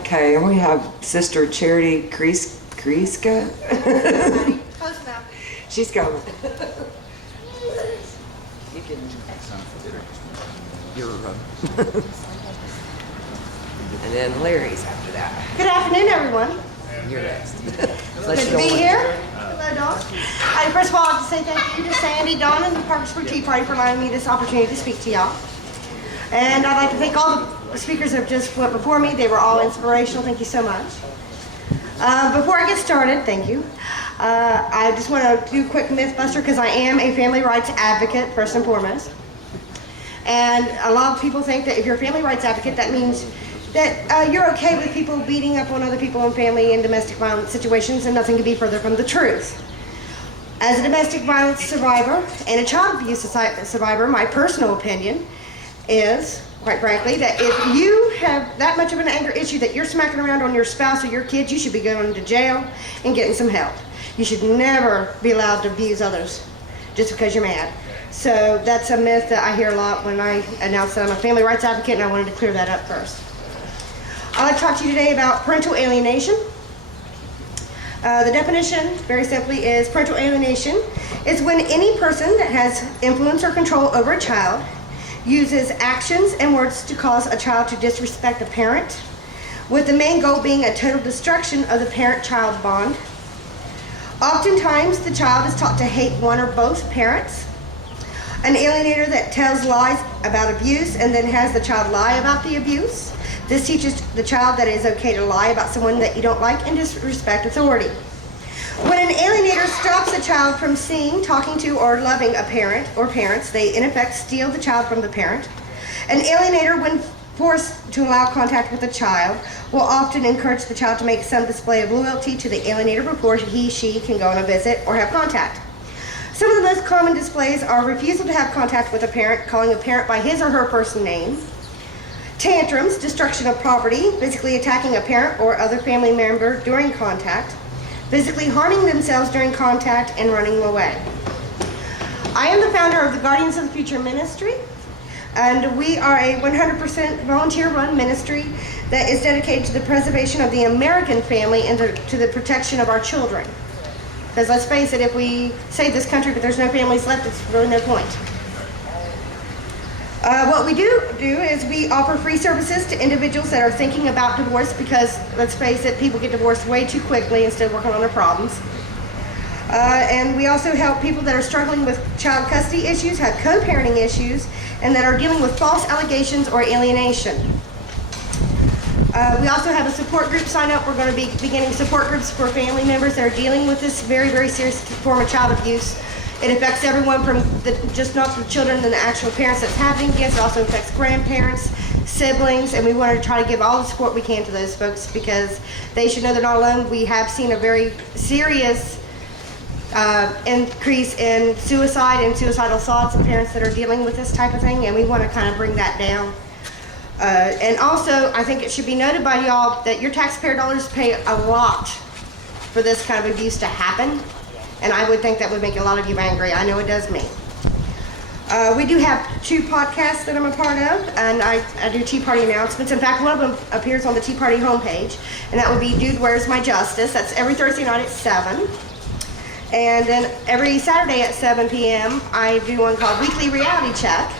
Okay, and we have Sister Charity Kreeska. Close enough. She's coming. You can. You're and then Larry's after that. Good afternoon, everyone. You're next. Good to be here. Hello, Dawn. First of all, I have to say thank you to Sandy, Dawn, and the Parkersburg Tea Party for allowing me this opportunity to speak to y'all. And I'd like to thank all the speakers that have just went before me. They were all inspirational. Thank you so much. Before I get started, thank you. I just want to do a quick myth buster because I am a family rights advocate, first and foremost. And a lot of people think that if you're a family rights advocate, that means that you're okay with people beating up on other people in family and domestic violence situations, and nothing could be further from the truth. As a domestic violence survivor and a child abuse survivor, my personal opinion is, quite frankly, that if you have that much of an anger issue that you're smacking around on your spouse or your kids, you should be going to jail and getting some help. You should never be allowed to abuse others just because you're mad. So that's a myth that I hear a lot when I announce that I'm a family rights advocate, and I wanted to clear that up first. I'd like to talk to you today about parental alienation. The definition, very simply, is parental alienation is when any person that has influence or control over a child uses actions and words to cause a child to disrespect a parent, with the main goal being a total destruction of the parent-child bond. Oftentimes, the child is taught to hate one or both parents. An alienator that tells lies about abuse and then has the child lie about the abuse. This teaches the child that it is okay to lie about someone that you don't like and disrespect authority. When an alienator stops a child from seeing, talking to, or loving a parent or parents, they in effect steal the child from the parent. An alienator, when forced to allow contact with a child, will often encourage the child to make some display of loyalty to the alienator before she can go on a visit or have contact. Some of the most common displays are refusal to have contact with a parent, calling a parent by his or her first name, tantrums, destruction of property, physically attacking a parent or other family member during contact, physically harming themselves during contact, and running away. I am the founder of the Guardians of the Future Ministry, and we are a 100% volunteer-run ministry that is dedicated to the preservation of the American family and to the protection of our children. Because let's face it, if we save this country but there's no families left, it's really no point. What we do is we offer free services to individuals that are thinking about divorce, because let's face it, people get divorced way too quickly instead of working on their problems. And we also help people that are struggling with child custody issues, have co-parenting issues, and that are dealing with false allegations or alienation. We also have a support group sign up. We're going to be beginning support groups for family members that are dealing with this very, very serious form of child abuse. It affects everyone from just not the children and the actual parents that's happening against. It also affects grandparents, siblings, and we want to try to give all the support we can to those folks because they should know they're not alone. We have seen a very serious increase in suicide and suicidal thoughts of parents that are dealing with this type of thing, and we want to kind of bring that down. And also, I think it should be noted by y'all that your taxpayer dollars pay a lot for this kind of abuse to happen. And I would think that would make a lot of you angry. I know it does me. We do have 2 podcasts that I'm a part of, and I do Tea Party announcements. In fact, one of them appears on the Tea Party homepage, and that would be Dude, Where's My Justice? That's every Thursday night at 7. And then every Saturday at 7 p.m., I do one called Weekly Reality Check.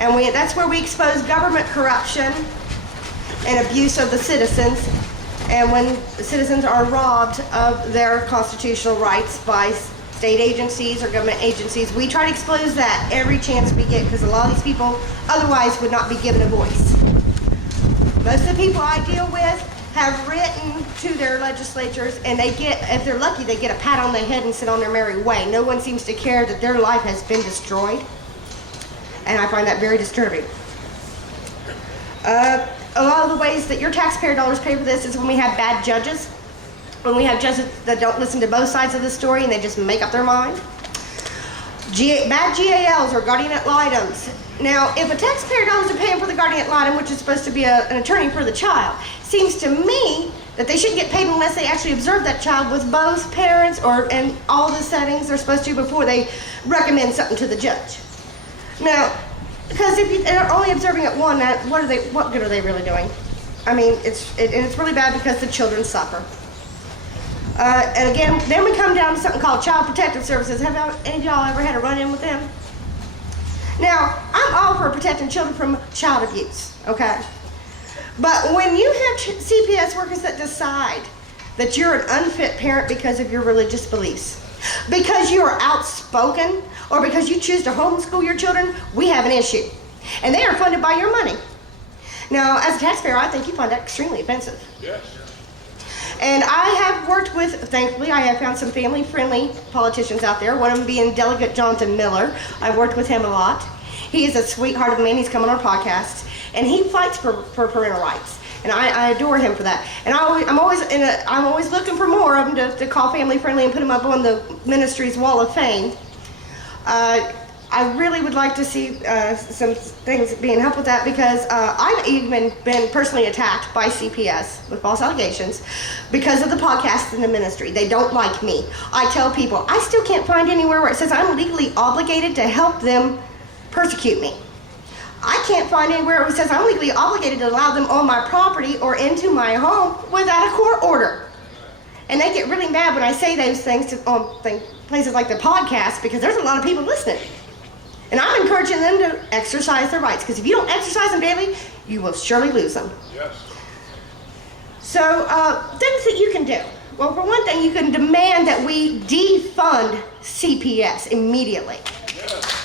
And that's where we expose government corruption and abuse of the citizens, and when the citizens are robbed of their constitutional rights by state agencies or government agencies. We try to expose that every chance we get, because a lot of these people otherwise would not be given a voice. Most of the people I deal with have written to their legislatures, and they get, if they're lucky, they get a pat on the head and sit on their merry way. No one seems to care that their life has been destroyed, and I find that very disturbing. A lot of the ways that your taxpayer dollars pay for this is when we have bad judges, when we have judges that don't listen to both sides of the story and they just make up their mind. Bad GALs or guardian ad litems. Now, if a taxpayer dollars are paying for the guardian ad litem, which is supposed to be an attorney for the child, seems to me that they shouldn't get paid unless they actually observe that child with both parents or in all the settings they're supposed to before they recommend something to the judge. Now, because if they're only observing at one, what good are they really doing? I mean, it's really bad because the children suffer. And again, then we come down to something called Child Protective Services. Have any of y'all ever had a run-in with them? Now, I'm all for protecting children from child abuse, okay? But when you have CPS workers that decide that you're an unfit parent because of your religious beliefs, because you are outspoken, or because you choose to homeschool your children, we have an issue. And they are funded by your money. Now, as a taxpayer, I think you find that extremely offensive. Yes. And I have worked with, thankfully, I have found some family-friendly politicians out there, one of them being Delegate Jonathan Miller. I've worked with him a lot. He is a sweetheart of a man. He's come on our podcast, and he fights for parental rights. And I adore him for that. And I'm always looking for more of them to call family-friendly and put them up on the ministry's wall of fame. I really would like to see some things being helped with that, because I've even been personally attacked by CPS with false allegations because of the podcast and the ministry. They don't like me. I tell people, I still can't find anywhere where it says I'm legally obligated to help them persecute me. I can't find anywhere where it says I'm legally obligated to allow them on my property or into my home without a court order. And they get really mad when I say those things on places like the podcast, because there's a lot of people listening. And I'm encouraging them to exercise their rights, because if you don't exercise them daily, you will surely lose them. Yes. So, things that you can do. Well, for one thing, you can demand that we defund CPS immediately. Yes.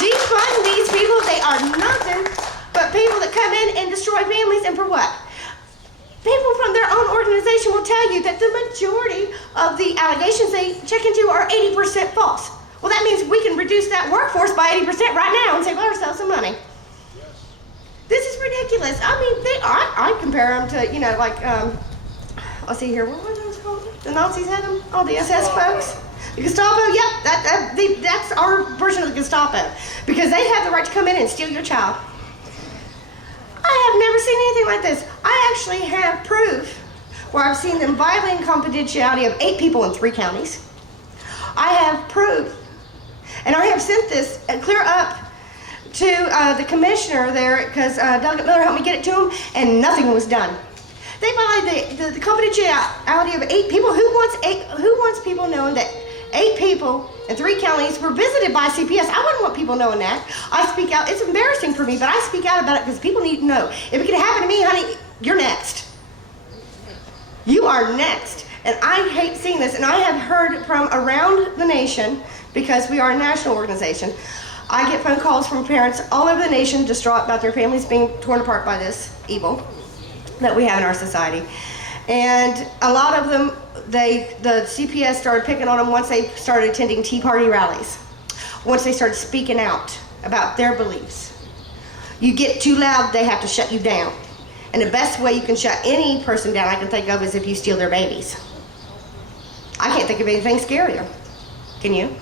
Defund these people. They are nothing but people that come in and destroy families, and for what? People from their own organization will tell you that the majority of the allegations they check into are 80% false. Well, that means we can reduce that workforce by 80% right now and save ourselves some money. Yes. This is ridiculous. I mean, I compare them to, let's see here, what were those called? The Nazis had them? Oh, the SS folks? The Gestapo? Yep, that's our version of the Gestapo. Because they have the right to come in and steal your child. I have never seen anything like this. I actually have proof where I've seen them violating confidentiality of 8 people in 3 counties. I have proof. And I have sent this clear up to the commissioner there, because Delegate Miller helped me get it to him, and nothing was done. They violated the confidentiality of 8 people. Who wants people knowing that 8 people in 3 counties were visited by CPS? I wouldn't want people knowing that. I speak out. It's embarrassing for me, but I speak out about it because people need to know. If it could happen to me, honey, you're next. You are next. And I hate seeing this. And I have heard from around the nation, because we are a national organization, I get phone calls from parents all over the nation distraught about their families being torn apart by this evil that we have in our society. And a lot of them, the CPS started picking on them once they started attending Tea Party rallies, once they started speaking out about their beliefs. You get too loud, they have to shut you down. And the best way you can shut any person down I can think of is if you steal their babies. I can't think of anything scarier. Can you?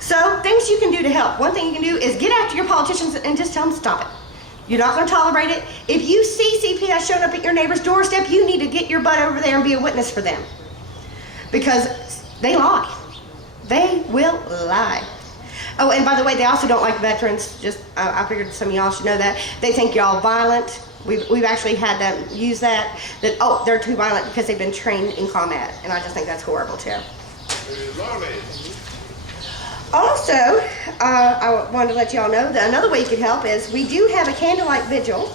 So, things you can do to help. One thing you can do is get after your politicians and just tell them to stop it. You're not going to tolerate it. If you see CPS showing up at your neighbor's doorstep, you need to get your butt over there and be a witness for them. Because they lie. They will lie. Oh, and by the way, they also don't like veterans. Just, I figured some of y'all should know that. They think y'all violent. We've actually had them use that oh, they're too violent because they've been trained in combat. And I just think that's horrible, too. Also, I wanted to let y'all know that another way you can help is we do have a candlelight vigil.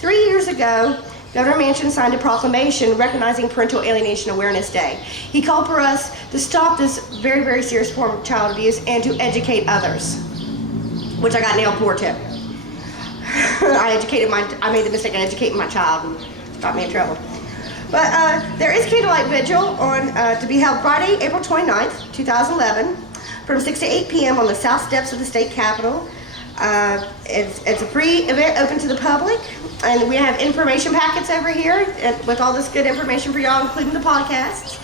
3 years ago, Governor Manchin signed a proclamation recognizing Parental Alienation Awareness Day. He called for us to stop this very, very serious form of child abuse and to educate others, which I got nailed for too. I made the mistake of educating my child and got me in trouble. But there is candlelight vigil on to be held Friday, April 29th, 2011. From 6 to 8 p.m. on the south steps of the state capitol. It's a free event open to the public, and we have information packets over here with all this good information for y'all, including the podcasts.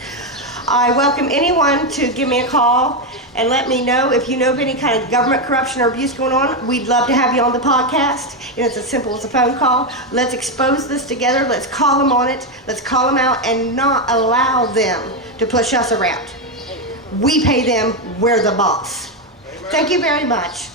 I welcome anyone to give me a call and let me know if you know of any kind of government corruption or abuse going on. We'd love to have you on the podcast, and it's as simple as a phone call. Let's expose this together. Let's call them on it. Let's call them out and not allow them to push us around. We pay them, we're the boss. Thank you very much.